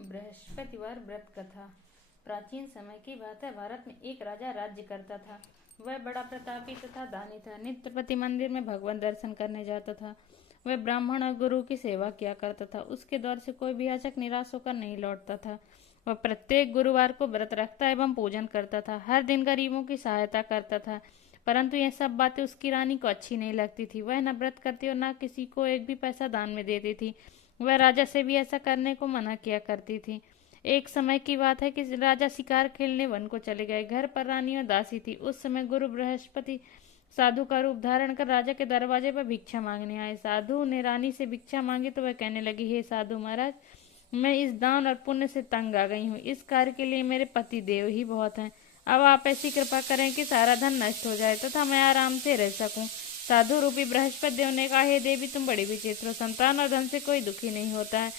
बृहस्पतिवार व्रत कथा। प्राचीन समय की बात है। भारत में एक राजा राज्य करता था। वह बड़ा प्रतापी तथा दानी था। नित्य प्रति मंदिर में भगवान दर्शन करने जाता था। वह ब्राह्मण और गुरु की सेवा किया करता था। उसके दौर से कोई भी याचक निराश होकर नहीं लौटता था। वह प्रत्येक गुरुवार को व्रत रखता एवं पूजन करता था। हर दिन गरीबों की सहायता करता था। परंतु यह सब बातें उसकी रानी को अच्छी नहीं लगती थी। वह न व्रत करती और न किसी को एक भी पैसा दान में देती थी। वह राजा से भी ऐसा करने को मना किया करती थी। एक समय की बात है कि राजा शिकार खेलने वन को चले गए। घर पर रानी और दासी थी। उस समय गुरु बृहस्पति साधु का रूप धारण कर राजा के दरवाजे पर भिक्षा मांगने आए। साधु ने रानी से भिक्षा मांगी तो वह कहने लगी, हे साधु महाराज, मैं इस दान और पुण्य से तंग आ गई हूँ। इस कार्य के लिए मेरे पति देव ही बहुत हैं। अब आप ऐसी कृपा करें कि सारा धन नष्ट हो जाए तथा मैं आराम से रह सकूं। साधु रूपी बृहस्पति देव ने कहा, हे देवी, तुम बड़ी विचित्र हो। संतान और धन से कोई दुखी नहीं होता है,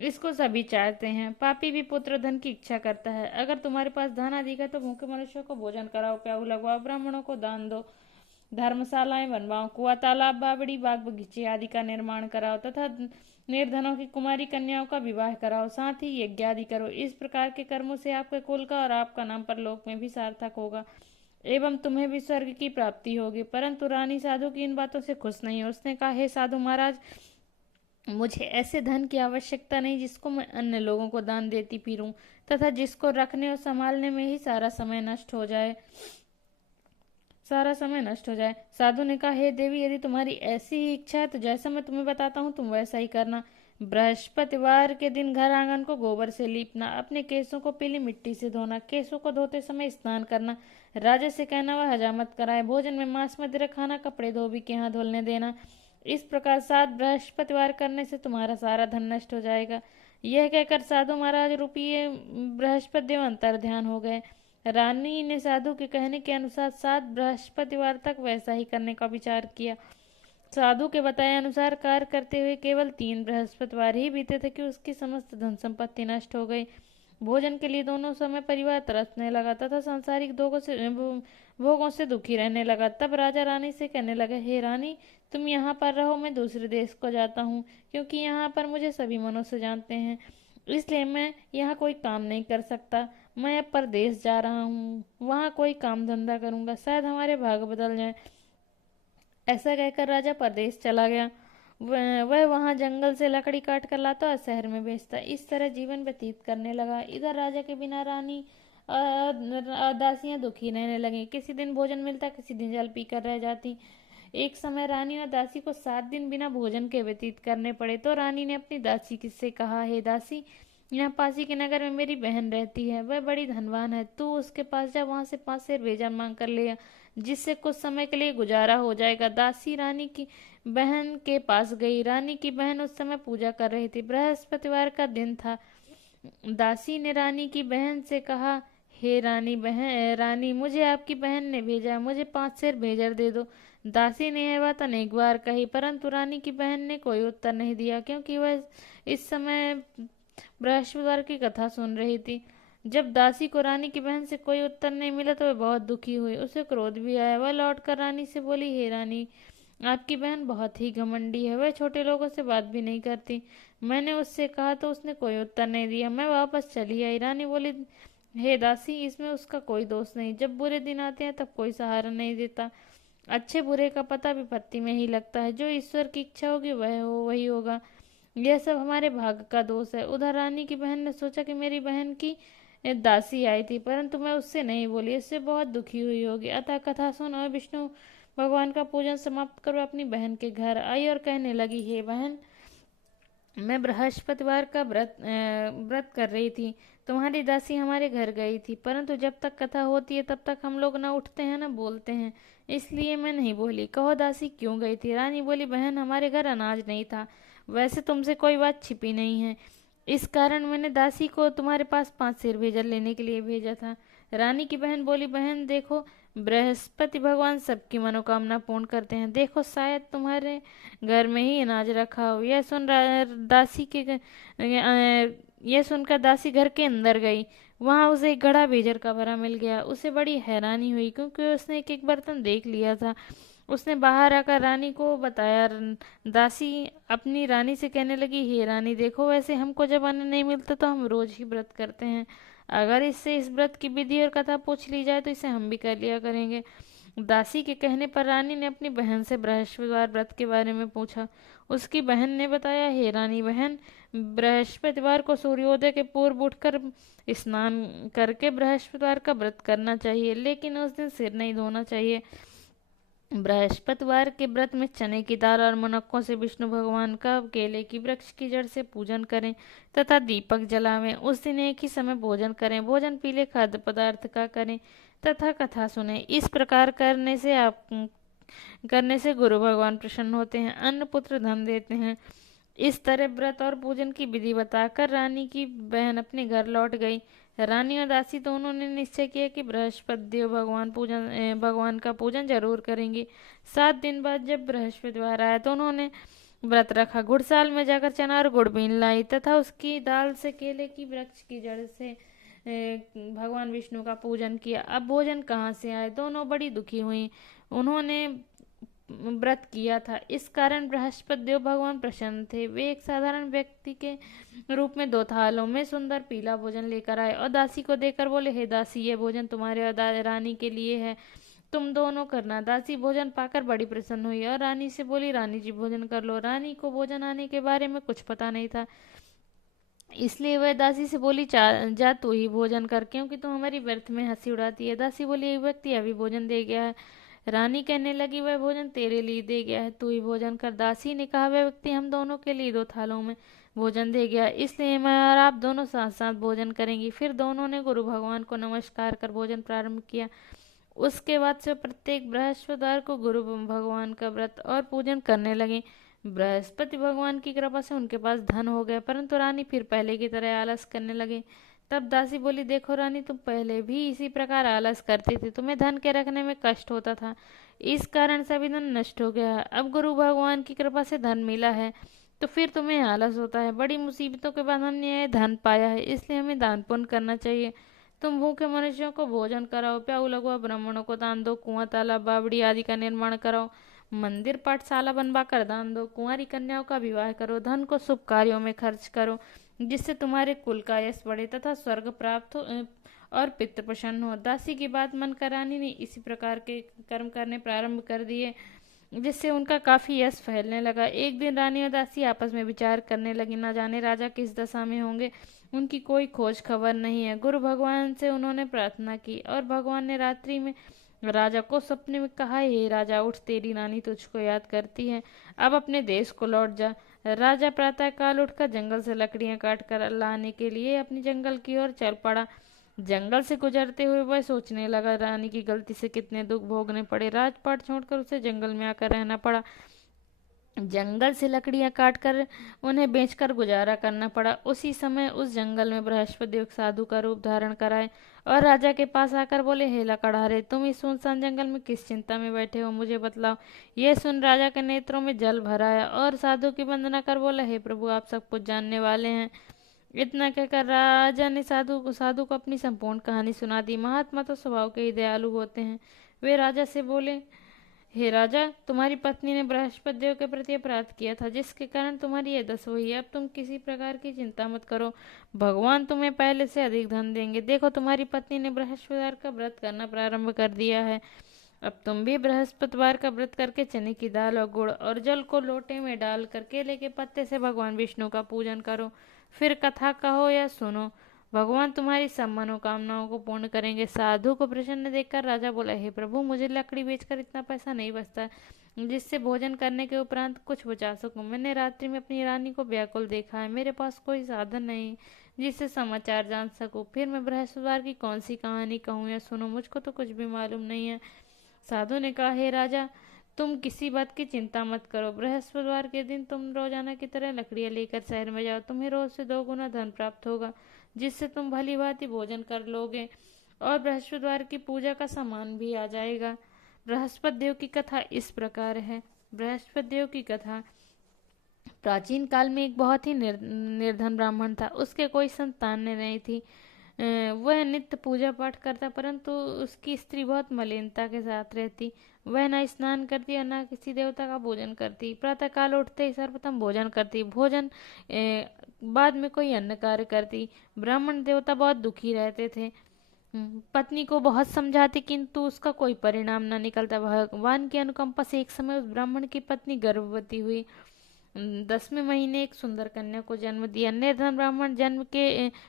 इसको सभी चाहते हैं। पापी भी पुत्र धन की इच्छा करता है। अगर तुम्हारे पास धन अधिक है तो भूखे मनुष्यों को भोजन कराओ, प्याऊ लगवाओ, ब्राह्मणों को दान दो, धर्मशालाएं बनवाओ, कुआं, तालाब, बावड़ी, बाग बगीचे आदि का निर्माण कराओ तथा निर्धनों की कुमारी कन्याओं का विवाह कराओ। साथ ही यज्ञ आदि करो। इस प्रकार के कर्मों से आपके कुल का और आपका नाम परलोक में भी सार्थक होगा एवं तुम्हें भी स्वर्ग की प्राप्ति होगी। परंतु रानी साधु की इन बातों से खुश नहीं। उसने कहा, हे साधु महाराज, मुझे ऐसे धन की आवश्यकता नहीं जिसको मैं अन्य लोगों को दान देती फिरूं तथा जिसको रखने और संभालने में ही सारा समय नष्ट हो जाए। साधु ने कहा, हे देवी, यदि तुम्हारी ऐसी ही इच्छा है तो जैसा मैं तुम्हें बताता हूँ तुम वैसा ही करना। बृहस्पतिवार के दिन घर आंगन को गोबर से लीपना, अपने केसों को पीली मिट्टी से धोना, केसों को धोते समय स्नान करना, राजा से कहना वह हजामत कराए, भोजन में मांस मदिरा खाना, कपड़े धोबी के यहाँ धुलने देना। इस प्रकार 7 बृहस्पतिवार करने से तुम्हारा सारा धन नष्ट हो जाएगा। यह कहकर साधु महाराज रूपी बृहस्पति देव अंतर ध्यान हो गए। रानी ने साधु के कहने के अनुसार 7 बृहस्पतिवार तक वैसा ही करने का विचार किया। साधु के बताए अनुसार कार्य करते हुए केवल 3 बृहस्पतिवार ही बीते थे कि उसकी समस्त धन संपत्ति नष्ट हो गई। भोजन के लिए दोनों समय परिवार तरसने लगा तथा सांसारिक भोगों से दुखी रहने लगा। तब राजा रानी से कहने लगा, हे रानी, तुम यहाँ पर रहो, मैं दूसरे देश को जाता हूँ, क्योंकि यहाँ पर मुझे सभी मनुष्य जानते हैं, इसलिए मैं यहाँ कोई काम नहीं कर सकता। मैं अब परदेश जा रहा हूँ, वहाँ कोई काम धंधा करूंगा, शायद हमारे भाग बदल जाए। ऐसा कहकर राजा परदेश चला गया। वह वहां जंगल से लकड़ी काट कर लाता और शहर में बेचता। इस तरह जीवन व्यतीत करने लगा। इधर राजा के बिना रानी दासियां दुखी रहने लगी। किसी दिन भोजन मिलता, किसी दिन जल पीकर रह जाती। एक समय रानी और दासी को 7 दिन बिना भोजन के व्यतीत करने पड़े। तो रानी ने अपनी दासी से कहा, हे दासी, यहाँ पासी के नगर में मेरी बहन रहती है, वह बड़ी धनवान है। तू उसके पास जा, वहां से 5 सेर भेजा मांग कर ले आ, जिससे कुछ समय के लिए गुजारा हो जाएगा। दासी रानी की बहन के पास गई। रानी की बहन उस समय पूजा कर रही थी। बृहस्पतिवार का दिन था। दासी ने रानी की बहन से कहा, हे रानी, मुझे आपकी बहन ने भेजा, मुझे 5 सेर भेजर दे दो। दासी ने यह बात अनेक बार कही, परंतु रानी की बहन ने कोई उत्तर नहीं दिया, क्योंकि वह इस समय बृहस्पतिवार की कथा सुन रही थी। जब दासी को रानी की बहन से कोई उत्तर नहीं मिला तो वह बहुत दुखी हुई। उसे क्रोध भी आया। वह लौटकर रानी से बोली, हे रानी, आपकी बहन बहुत ही घमंडी है, वह छोटे लोगों से बात भी नहीं करती। मैंने उससे कहा तो उसने कोई उत्तर नहीं दिया। मैं वापस चली आई। रानी बोली, हे दासी, इसमें उसका कोई दोष नहीं। जब बुरे दिन आते हैं तब कोई सहारा नहीं देता। अच्छे बुरे का पता विपत्ति में ही लगता है। जो ईश्वर की इच्छा होगी वही होगा। यह सब हमारे भाग्य का दोष है। उधर रानी की बहन ने सोचा कि मेरी बहन की दासी आई थी, परंतु मैं उससे नहीं बोली, इससे बहुत दुखी हुई होगी। अतः कथा सुन और विष्णु भगवान का पूजन समाप्त कर अपनी बहन के घर आई और कहने लगी, हे बहन, मैं बृहस्पतिवार का व्रत कर रही थी। तुम्हारी दासी हमारे घर गई थी, परंतु जब तक कथा होती है तब तक हम लोग न उठते हैं न बोलते हैं, इसलिए मैं नहीं बोली। कहो दासी, क्यों गई थी? रानी बोली, बहन, हमारे घर अनाज नहीं था। वैसे तुमसे कोई बात छिपी नहीं है, इस कारण मैंने दासी को तुम्हारे पास 5 सेर भेजर लेने के लिए भेजा था। रानी की बहन बोली, बहन देखो, बृहस्पति भगवान सबकी मनोकामना पूर्ण करते हैं। देखो, शायद तुम्हारे घर में ही अनाज रखा हो। यह सुनकर दासी घर के अंदर गई। वहां उसे एक घड़ा भेजर का भरा मिल गया। उसे बड़ी हैरानी हुई, क्योंकि उसने एक एक बर्तन देख लिया था। उसने बाहर आकर रानी को बताया। दासी अपनी रानी से कहने लगी, हे रानी देखो, वैसे हमको जब अन्न नहीं मिलता तो हम रोज ही व्रत करते हैं। अगर इससे इस व्रत की विधि और कथा पूछ ली जाए तो इसे हम भी कर लिया करेंगे। दासी के कहने पर रानी ने अपनी बहन से बृहस्पतिवार व्रत के बारे में पूछा। उसकी बहन ने बताया, हे रानी बहन, बृहस्पतिवार को सूर्योदय के पूर्व उठकर स्नान करके बृहस्पतिवार का व्रत करना चाहिए, लेकिन उस दिन सिर नहीं धोना चाहिए। बृहस्पतिवार के व्रत में चने की दाल और मुनक्कों से विष्णु भगवान का केले की वृक्ष की जड़ से पूजन करें तथा दीपक जलावें। उस दिन एक ही समय भोजन करें। भोजन पीले खाद्य पदार्थ का करें तथा कथा सुने। इस प्रकार करने से गुरु भगवान प्रसन्न होते हैं, अन्न पुत्र धन देते हैं। इस तरह व्रत और पूजन की विधि बताकर रानी की बहन अपने घर लौट गई। रानी और दासी दोनों ने निश्चय किया कि बृहस्पति देव भगवान का पूजन जरूर करेंगे। 7 दिन बाद जब बृहस्पतिवार आया तो उन्होंने व्रत रखा। गुड़साल में जाकर चना और गुड़ बीन लाई तथा उसकी दाल से केले की वृक्ष की जड़ से भगवान विष्णु का पूजन किया। अब भोजन कहाँ से आए? दोनों बड़ी दुखी हुई। उन्होंने व्रत किया था, इस कारण बृहस्पति देव भगवान प्रसन्न थे। वे एक साधारण व्यक्ति के रूप में 2 थालों में सुंदर पीला भोजन लेकर आए और दासी को देकर बोले, हे दासी, ये भोजन तुम्हारे और रानी के लिए है, तुम दोनों करना। दासी भोजन पाकर बड़ी प्रसन्न हुई और रानी से बोली, रानी जी भोजन कर लो। रानी को भोजन आने के बारे में कुछ पता नहीं था, इसलिए वह दासी से बोली, जा तू ही भोजन कर, क्योंकि तू हमारी व्यर्थ में हंसी उड़ाती है। दासी बोली, एक व्यक्ति अभी भोजन दे गया है। रानी कहने लगी, वह भोजन तेरे लिए दे गया है, तू ही भोजन कर। दासी ने कहा, वह व्यक्ति हम दोनों के लिए 2 थालों में भोजन दे गया, इसलिए मैं और आप दोनों साथ साथ भोजन करेंगी। फिर दोनों ने गुरु भगवान को नमस्कार कर भोजन प्रारंभ किया। उसके बाद से प्रत्येक बृहस्पतिवार को गुरु भगवान का व्रत और पूजन करने लगे। बृहस्पति भगवान की कृपा से उनके पास धन हो गया, परंतु रानी फिर पहले की तरह आलस करने लगे। तब दासी बोली, देखो रानी, तुम पहले भी इसी प्रकार आलस करती थी, तुम्हें धन के रखने में कष्ट होता था, इस कारण सभी धन नष्ट हो गया है। अब गुरु भगवान की कृपा से धन मिला है तो फिर तुम्हें आलस होता है। बड़ी मुसीबतों के बाद हमने यह धन पाया है, इसलिए हमें दान पुण्य करना चाहिए। तुम भूखे मनुष्यों को भोजन कराओ, प्याऊ लगवा ब्राह्मणों को दान दो, कुआं तालाब बावड़ी आदि का निर्माण कराओ, मंदिर पाठशाला बनवा कर दान दो, कुंवारी कन्याओं का विवाह करो, धन को शुभ कार्यों में खर्च करो, जिससे तुम्हारे कुल का यश बढ़े तथा स्वर्ग प्राप्त हो और पितृ प्रसन्न हो। दासी की बात मानकर रानी ने इसी प्रकार के कर्म करने प्रारंभ कर दिए, जिससे उनका काफी यश फैलने लगा। एक दिन रानी और दासी आपस में विचार करने लगी, न जाने राजा किस दशा में होंगे, उनकी कोई खोज खबर नहीं है। गुरु भगवान से उन्होंने प्रार्थना की और भगवान ने रात्रि में राजा को सपने में कहा, हे राजा, उठ, तेरी रानी तुझको याद करती है, अब अपने देश को लौट जा। राजा प्रातः काल उठकर जंगल से लकड़ियां काट कर लाने के लिए अपनी जंगल की ओर चल पड़ा। जंगल से गुजरते हुए वह सोचने लगा, रानी की गलती से कितने दुख भोगने पड़े, राजपाट छोड़कर उसे जंगल में आकर रहना पड़ा, जंगल से लकड़ियां काटकर उन्हें बेचकर गुजारा करना पड़ा। उसी समय उस जंगल में बृहस्पति एक साधु का रूप धारण कराए और राजा के पास आकर बोले, हे लकड़हारे, तुम इस सुनसान जंगल में किस चिंता में बैठे हो, मुझे बतलाओ। यह सुन राजा के नेत्रों में जल भर आया और साधु की वंदना कर बोला, हे प्रभु, आप सब कुछ जानने वाले हैं। इतना कहकर राजा ने साधु को अपनी संपूर्ण कहानी सुना दी। महात्मा तो स्वभाव के ही दयालु होते हैं। वे राजा से बोले, हे राजा, तुम्हारी पत्नी ने बृहस्पति देव के प्रति अपराध किया था, जिसके कारण तुम्हारी यह दशा हुई है। अब तुम किसी प्रकार की चिंता मत करो, भगवान तुम्हें पहले से अधिक धन देंगे। देखो, तुम्हारी पत्नी ने बृहस्पतिवार का व्रत करना प्रारंभ कर दिया है। अब तुम भी बृहस्पतिवार का व्रत करके चने की दाल और गुड़ और जल को लोटे में डाल कर केले के पत्ते से भगवान विष्णु का पूजन करो, फिर कथा कहो या सुनो, भगवान तुम्हारी सब मनोकामनाओं को पूर्ण करेंगे। साधु को प्रसन्न देखकर राजा बोला, हे प्रभु, मुझे लकड़ी बेचकर इतना पैसा नहीं बचता जिससे भोजन करने के उपरांत कुछ बचा सकूं। मैंने रात्रि में अपनी रानी को व्याकुल देखा है, मेरे पास कोई साधन नहीं जिससे समाचार जान सकूं। फिर मैं बृहस्पतिवार की कौन सी कहानी कहूँ या सुनूं, मुझको तो कुछ भी मालूम नहीं है। साधु ने कहा, हे राजा, तुम किसी बात की चिंता मत करो। बृहस्पतिवार के दिन तुम रोजाना की तरह लकड़ियां लेकर शहर में जाओ, तुम्हें रोज से 2 गुना धन प्राप्त होगा, जिससे तुम भली भांति भोजन कर लोगे और बृहस्पतिवार की पूजा का सामान भी आ जाएगा। बृहस्पति देव की कथा इस प्रकार है। बृहस्पति देव की कथा। प्राचीन काल में एक बहुत ही निर्धन ब्राह्मण था, उसके कोई संतान नहीं थी। वह नित्य पूजा पाठ करता, परंतु उसकी स्त्री बहुत मलिनता के साथ रहती। वह न स्नान करती और न किसी देवता का भोजन करती। प्रातः काल उठते ही सर्वप्रथम भोजन करती, भोजन बाद में कोई अन्य कार्य करती। ब्राह्मण देवता बहुत दुखी रहते थे। पत्नी को बहुत समझाती, किंतु उसका कोई परिणाम न निकलता। भगवान की अनुकंपा से एक समय उस ब्राह्मण की पत्नी गर्भवती हुई। 10वें महीने एक सुंदर कन्या को जन्म दिया। निर्धन ब्राह्मण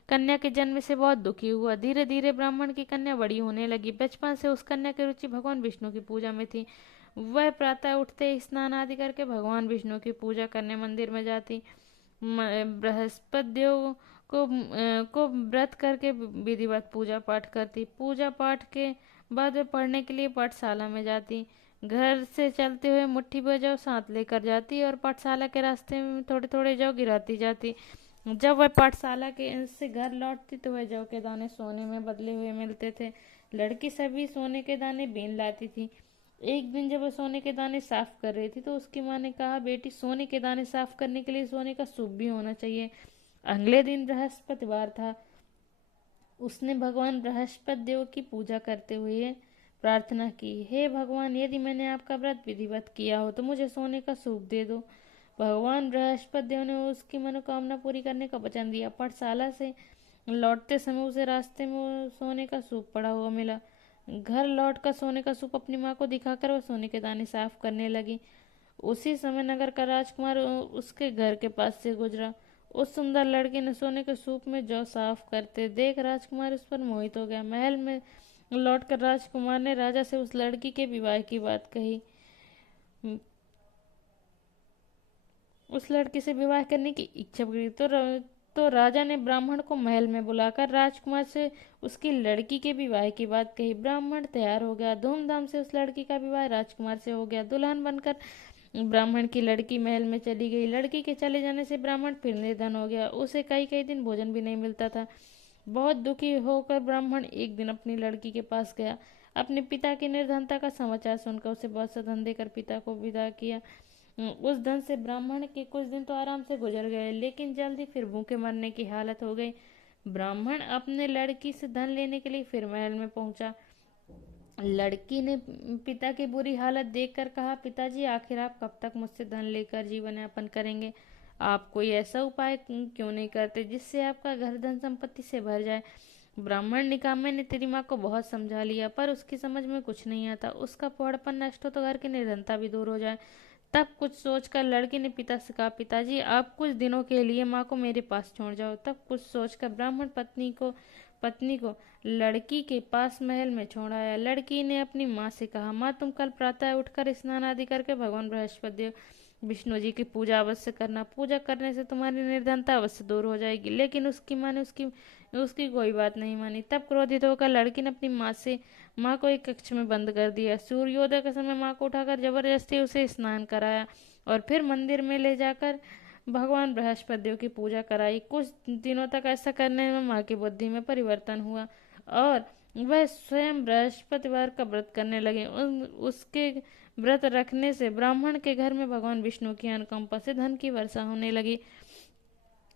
कन्या के जन्म से बहुत दुखी हुआ। धीरे धीरे ब्राह्मण की कन्या बड़ी होने लगी। बचपन से उस कन्या की रुचि भगवान विष्णु की पूजा में थी। वह प्रातः उठते ही स्नान आदि करके भगवान विष्णु की पूजा करने मंदिर में जाती। बृहस्पतियों को व्रत करके विधिवत पूजा पाठ करती। पूजा पाठ के बाद वे पढ़ने के लिए पाठशाला में जाती। घर से चलते हुए मुट्ठी भर जौ साथ लेकर जाती और पाठशाला के रास्ते में थोड़े थोड़े जौ गिराती जाती। जब वह पाठशाला के से घर लौटती तो वह जौ के दाने सोने में बदले हुए मिलते थे। लड़की सभी सोने के दाने बीन लाती थी। एक दिन जब वह सोने के दाने साफ कर रही थी तो उसकी माँ ने कहा, बेटी, सोने के दाने साफ करने के लिए सोने का सूप भी होना चाहिए। अगले दिन बृहस्पतिवार था। उसने भगवान बृहस्पति देव की पूजा करते हुए प्रार्थना की, हे भगवान, यदि मैंने आपका व्रत विधिवत किया हो तो मुझे सोने का सूप दे दो। भगवान बृहस्पति देव ने उसकी मनोकामना पूरी करने का वचन दिया। पाठशाला से लौटते समय उसे रास्ते में सोने का सूप पड़ा हुआ मिला। घर लौटकर सोने का सूप अपनी माँ को दिखाकर वह सोने के दाने साफ करने लगी। उसी समय नगर का राजकुमार उसके घर के पास से गुजरा। उस सुंदर लड़की ने सोने के सूप में जौ साफ करते देख राजकुमार उस पर मोहित हो गया। महल में लौटकर राजकुमार ने राजा से उस लड़की के विवाह की बात कही। उस लड़की से विवाह करने की इच्छा करी तो राजा ने ब्राह्मण को महल में बुलाकर राजकुमार से उसकी लड़की के विवाह की बात कही। ब्राह्मण तैयार हो गया। धूमधाम से उस लड़की का विवाह राजकुमार से हो गया। दुल्हन बनकर ब्राह्मण की लड़की महल में चली गई। लड़की के चले जाने से ब्राह्मण फिर निर्धन हो गया। उसे कई कई दिन भोजन भी नहीं मिलता था। बहुत दुखी होकर ब्राह्मण एक दिन अपनी लड़की के पास गया। अपने पिता की निर्धनता का समाचार सुनकर उसे बहुत सा धन देकर पिता को विदा किया। उस धन से ब्राह्मण के कुछ दिन तो आराम से गुजर गए, लेकिन जल्दी फिर भूखे मरने की हालत हो गई। ब्राह्मण अपने लड़की से धन लेने के लिए फिर महल में पहुंचा। लड़की ने पिता की बुरी हालत देखकर कहा, पिताजी, आखिर आप कब तक मुझसे धन लेकर जीवन यापन करेंगे? आप कोई ऐसा उपाय क्यों नहीं करते जिससे आपका घर धन संपत्ति से भर जाए? ब्राह्मण ने कहा, मैंने तेरी माँ को बहुत समझा लिया, पर उसकी समझ में कुछ नहीं आता। उसका पौड़पन नष्ट हो तो घर की निर्धनता भी दूर हो जाए। तब कुछ सोचकर लड़की ने पिता से कहा, पिताजी, आप कुछ दिनों के लिए माँ को मेरे पास छोड़ जाओ। तब कुछ सोचकर ब्राह्मण पत्नी को लड़की के पास महल में छोड़ आया। लड़की ने अपनी माँ से कहा, माँ, तुम कल प्रातः उठकर स्नान आदि करके भगवान बृहस्पति विष्णु जी की पूजा अवश्य करना। पूजा करने से तुम्हारी निर्धनता अवश्य दूर हो जाएगी। लेकिन उसकी माँ ने उसकी कोई बात नहीं मानी। तब क्रोधित होकर लड़की ने अपनी माँ को एक कक्ष में बंद कर दिया। सूर्योदय के समय माँ को उठाकर जबरदस्ती उसे स्नान कराया और फिर मंदिर में ले जाकर भगवान बृहस्पति देव की पूजा कराई। कुछ दिनों तक ऐसा करने में माँ की बुद्धि में परिवर्तन हुआ और वह स्वयं बृहस्पतिवार का व्रत करने लगे। उसके व्रत रखने से ब्राह्मण के घर में भगवान विष्णु की अनुकंपा से धन की वर्षा होने लगी।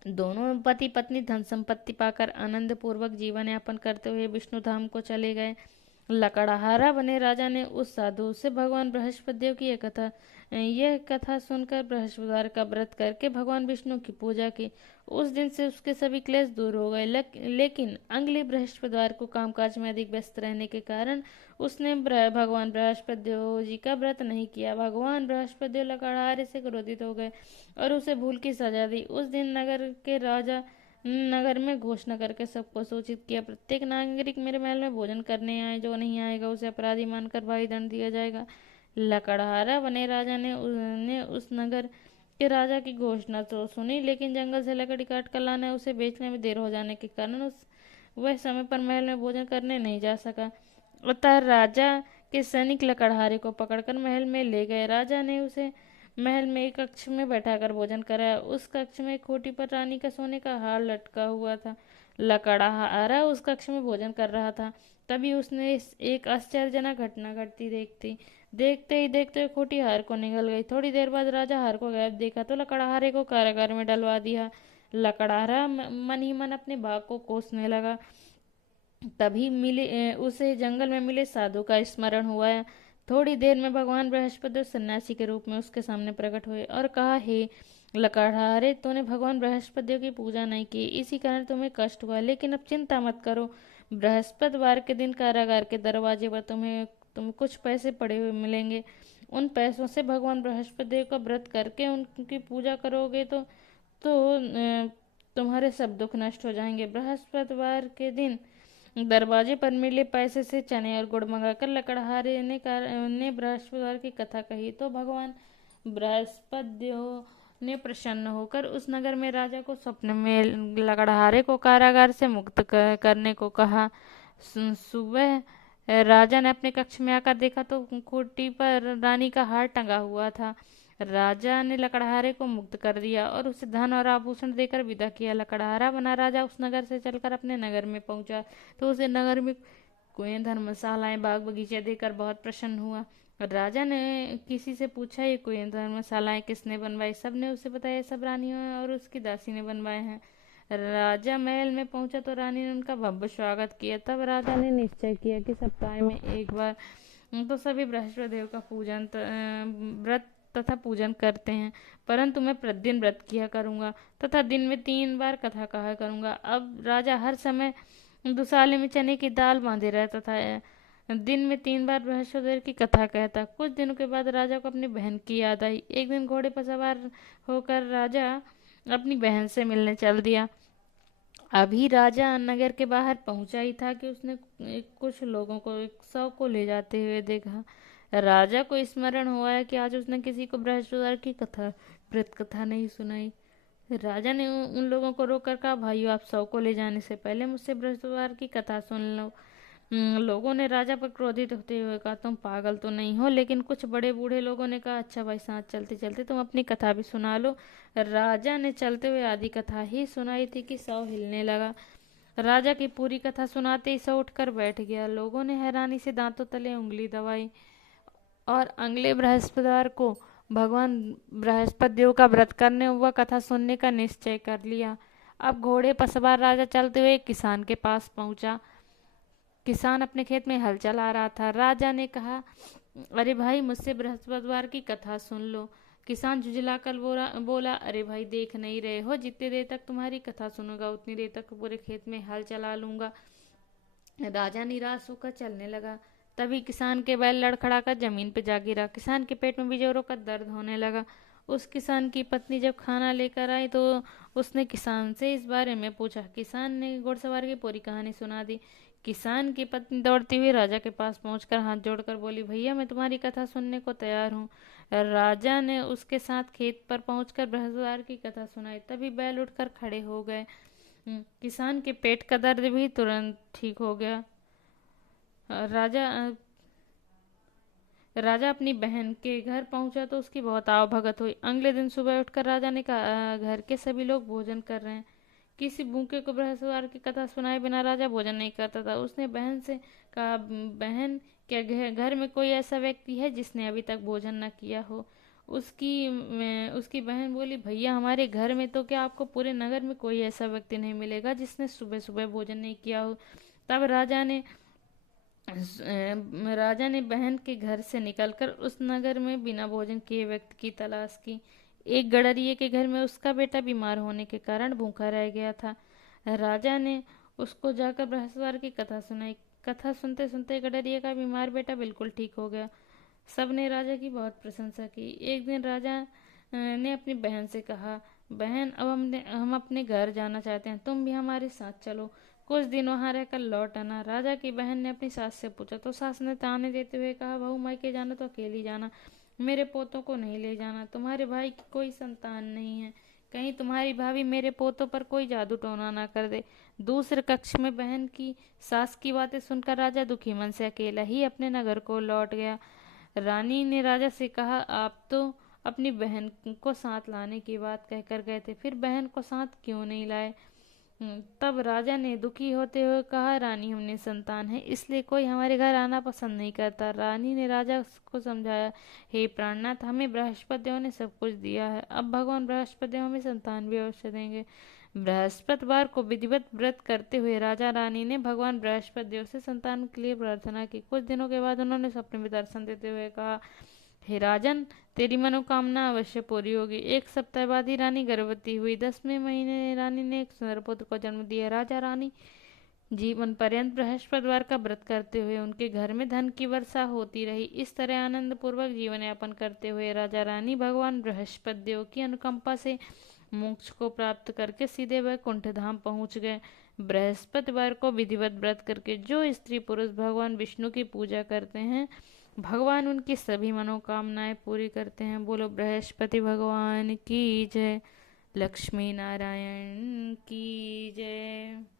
दोनों पति पत्नी धन संपत्ति पाकर आनंद पूर्वक जीवन यापन करते हुए विष्णु धाम को चले गए। लकड़हारा बने राजा ने उस साधु से भगवान बृहस्पति देव की यह कथा सुनकर बृहस्पतिवार का व्रत करके भगवान विष्णु की पूजा की। उस दिन से उसके सभी क्लेश दूर हो गए। लेकिन अगले बृहस्पतिवार को कामकाज में अधिक व्यस्त रहने के कारण उसने भगवान बृहस्पति देव जी का व्रत नहीं किया। भगवान बृहस्पति देव लकड़हारे से क्रोधित हो गए और उसे भूल की सजा दी। उस दिन नगर के राजा नगर में घोषणा करके सबको सूचित किया, प्रत्येक नागरिक मेरे महल में भोजन करने आए, जो नहीं आएगा उसे अपराधी मानकर भारी दंड दिया जाएगा। लकड़हारा बने राजा ने उस नगर के राजा की घोषणा तो सुनी, लेकिन जंगल से लकड़ी काट कर लाना उसे बेचने में देर हो जाने के कारण वह समय पर महल में भोजन करने नहीं जा सका। अतः राजा के सैनिक लकड़हारे को पकड़कर महल में ले गए। राजा ने उसे महल में एक कक्ष में बैठाकर भोजन कराया। उस कक्ष में एक खोटी पर रानी का सोने का हार लटका हुआ था। लकड़हारा उस कक्ष में भोजन कर रहा था। तभी उसने एक आश्चर्यजनक घटना घटती देखते ही खोटी हार को निगल गई। थोड़ी देर बाद राजा हार को गायब देखा तो लकड़हारे को कारागार में डलवा दिया। लकड़हारा मन ही मन अपने भाग को कोसने लगा। तभी उसे जंगल में मिले साधु का स्मरण हुआ। थोड़ी देर में भगवान बृहस्पति सन्यासी के रूप में उसके सामने प्रकट हुए और कहा, हे लकड़हारे, तूने भगवान बृहस्पति की पूजा नहीं की, इसी कारण तुम्हें कष्ट हुआ। लेकिन अब चिंता मत करो, बृहस्पतिवार के दिन कारागार के दरवाजे पर तुम कुछ पैसे पड़े हुए मिलेंगे। उन पैसों से भगवान बृहस्पति का व्रत करके उनकी पूजा करोगे तो तुम्हारे सब दुख नष्ट हो जाएंगे। बृहस्पतिवार के दिन दरवाजे पर मिले पैसे से चने और गुड़ मंगाकर लकड़हारे ने बृहस्पतिवार की कथा कही तो भगवान बृहस्पति ने प्रसन्न होकर उस नगर में राजा को स्वप्न में लकड़हारे को कारागार से मुक्त करने को कहा। सुबह राजा ने अपने कक्ष में आकर देखा तो खूंटी पर रानी का हार टंगा हुआ था। राजा ने लकड़हारे को मुक्त कर दिया और उसे धन और आभूषण देकर विदा किया। लकड़हारा बना राजा उस नगर से चलकर अपने नगर में पहुंचा तो उसे नगर में कुएं, धर्मशालाएं, बाग बगीचे देकर बहुत प्रसन्न हुआ। राजा ने किसी से पूछा, ये कुएं, धर्मशालाएं किसने बनवाई? सबने उसे बताया, सब रानियों और उसकी दासी ने बनवाए हैं। राजा महल में पहुंचा तो रानी ने उनका भव्य स्वागत किया। तब राजा ने निश्चय किया कि सप्ताह में एक बार तो सभी बृहस्पति देव का व्रत तथा पूजन करते हैं, परंतु मैं प्रतिदिन व्रत किया करूंगा तथा दिन में 3 बार कथा कहा करूंगा। अब राजा हर समय दुसाले में चने की दाल बांधे रहता था, दिन में 3 बार बृहस्पति की कथा कहता। कुछ दिनों के बाद राजा को अपनी बहन की याद आई। एक दिन घोड़े पर सवार होकर राजा अपनी बहन से मिलने चल दिया। अभी राजा नगर के बाहर पहुंचा ही था कि उसने कुछ लोगों को 100 को ले जाते हुए देखा। राजा को स्मरण हुआ है कि आज उसने किसी को बृहस्पतिवार की व्रत कथा नहीं सुनाई। राजा ने उन लोगों को रोककर कहा, भाइयों, आप 100 को ले जाने से पहले मुझसे बृहस्पतिवार की कथा सुन लो। लोगों ने राजा पर क्रोधित होते हुए कहा, तुम पागल तो नहीं हो? लेकिन कुछ बड़े बूढ़े लोगों ने कहा, अच्छा भाई, साथ चलते चलते तुम अपनी कथा भी सुना लो। राजा ने चलते हुए आधी कथा ही सुनाई थी कि 100 हिलने लगा। राजा की पूरी कथा सुनाते ही 100 उठकर बैठ गया। लोगों ने हैरानी से दांतों तले उंगली दबाई और अगले बृहस्पतिवार को भगवान बृहस्पति देव का व्रत करने व कथा सुनने का निश्चय कर लिया। अब घोड़े पर सवार राजा चलते हुए एक किसान के पास पहुंचा। किसान अपने खेत में हल चला रहा था। राजा ने कहा, अरे भाई, मुझसे बृहस्पतिवार की कथा सुन लो। किसान झुंझलाकर बोला, अरे भाई, देख नहीं रहे हो, जितनी देर तक तुम्हारी कथा सुनूंगा उतनी देर तक पूरे खेत में हल चला लूंगा। राजा निराश होकर चलने लगा। तभी किसान के बैल लड़खड़ाकर जमीन पर जा गिरा। किसान के पेट में बेजोरों का दर्द होने लगा। उस किसान की पत्नी जब खाना लेकर आई तो उसने किसान से इस बारे में पूछा। किसान ने घुड़सवार की पूरी कहानी सुना दी। किसान की पत्नी दौड़ती हुई राजा के पास पहुंचकर हाथ जोड़कर बोली, भैया, मैं तुम्हारी कथा सुनने को तैयार हूँ। राजा ने उसके साथ खेत पर पहुंचकर बृहस्पतिवार की कथा सुनाई। तभी बैल उठकर खड़े हो गए। किसान के पेट का दर्द भी तुरंत ठीक हो गया। राजा राजा अपनी बहन के घर पहुंचा तो उसकी बहुत आवभगत हुई। अगले दिन सुबह उठकर राजा ने कहा, घर के सभी लोग भोजन कर रहे हैं। किसी भूखे को बृहस्पतिवार की कथा सुनाए बिना राजा भोजन नहीं करता था। उसने बहन से कहा, बहन, क्या घर में कोई ऐसा व्यक्ति है जिसने अभी तक भोजन न किया हो? उसकी बहन बोली, भैया, हमारे घर में तो क्या, आपको पूरे नगर में कोई ऐसा व्यक्ति नहीं मिलेगा जिसने सुबह सुबह भोजन नहीं किया हो। तब राजा ने बहन के घर से निकलकर उस नगर में बिना भोजन किए व्यक्ति की तलाश की। एक गडरिये के घर में उसका बेटा बीमार होने के कारण भूखा रह गया था। राजा ने उसको जाकर बृहस्पतिवार की कथा सुनाई। कथा सुनते सुनते गडरिये का बीमार बेटा बिल्कुल ठीक हो गया। सबने राजा की बहुत प्रशंसा की। एक दिन राजा ने अपनी बहन से कहा, बहन, अब हम अपने घर जाना चाहते हैं, तुम भी हमारे साथ चलो, कुछ दिन वहां रहकर लौट आना। राजा की बहन ने अपनी सास से पूछा तो सास ने ताने देते हुए कहा, बहू, मायके जाना तो अकेली जाना, मेरे पोतों को नहीं ले जाना। तुम्हारे भाई की कोई संतान नहीं है, कहीं तुम्हारी भाभी मेरे पोतों पर कोई जादू टोना ना कर दे। दूसरे कक्ष में बहन की सास की बातें सुनकर राजा दुखी मन से अकेला ही अपने नगर को लौट गया। रानी ने राजा से कहा, आप तो अपनी बहन को साथ लाने की बात कहकर गए थे, फिर बहन को साथ क्यों नहीं लाए? तब राजा ने दुखी होते हुए कहा, रानी, हमने संतान है, इसलिए कोई हमारे घर आना पसंद नहीं करता। रानी ने राजा को समझाया, हे प्राणनाथ, हमें बृहस्पति देव ने सब कुछ दिया है, अब भगवान बृहस्पति देव हमें संतान भी अवश्य देंगे। बृहस्पतिवार को विधिवत व्रत करते हुए राजा रानी ने भगवान बृहस्पति देव से संतान के लिए प्रार्थना की। कुछ दिनों के बाद उन्होंने सपने में दर्शन देते हुए कहा, हे राजन, तेरी मनोकामना अवश्य पूरी होगी। एक सप्ताह बाद ही रानी गर्भवती हुई। 10वें महीने रानी ने एक सुंदर पुत्र को जन्म दिया। राजा रानी जीवन पर्यंत बृहस्पतिवार का व्रत करते हुए उनके घर में धन की वर्षा होती रही। इस तरह आनंद पूर्वक जीवन यापन करते हुए राजा रानी भगवान बृहस्पति देव की अनुकंपा से मोक्ष को प्राप्त करके सीधे वैकुंठ धाम पहुंच गए। बृहस्पतिवार को विधिवत व्रत करके जो स्त्री पुरुष भगवान विष्णु की पूजा करते हैं, भगवान उनकी सभी मनोकामनाएं पूरी करते हैं। बोलो बृहस्पति भगवान की जय। लक्ष्मी नारायण की जय।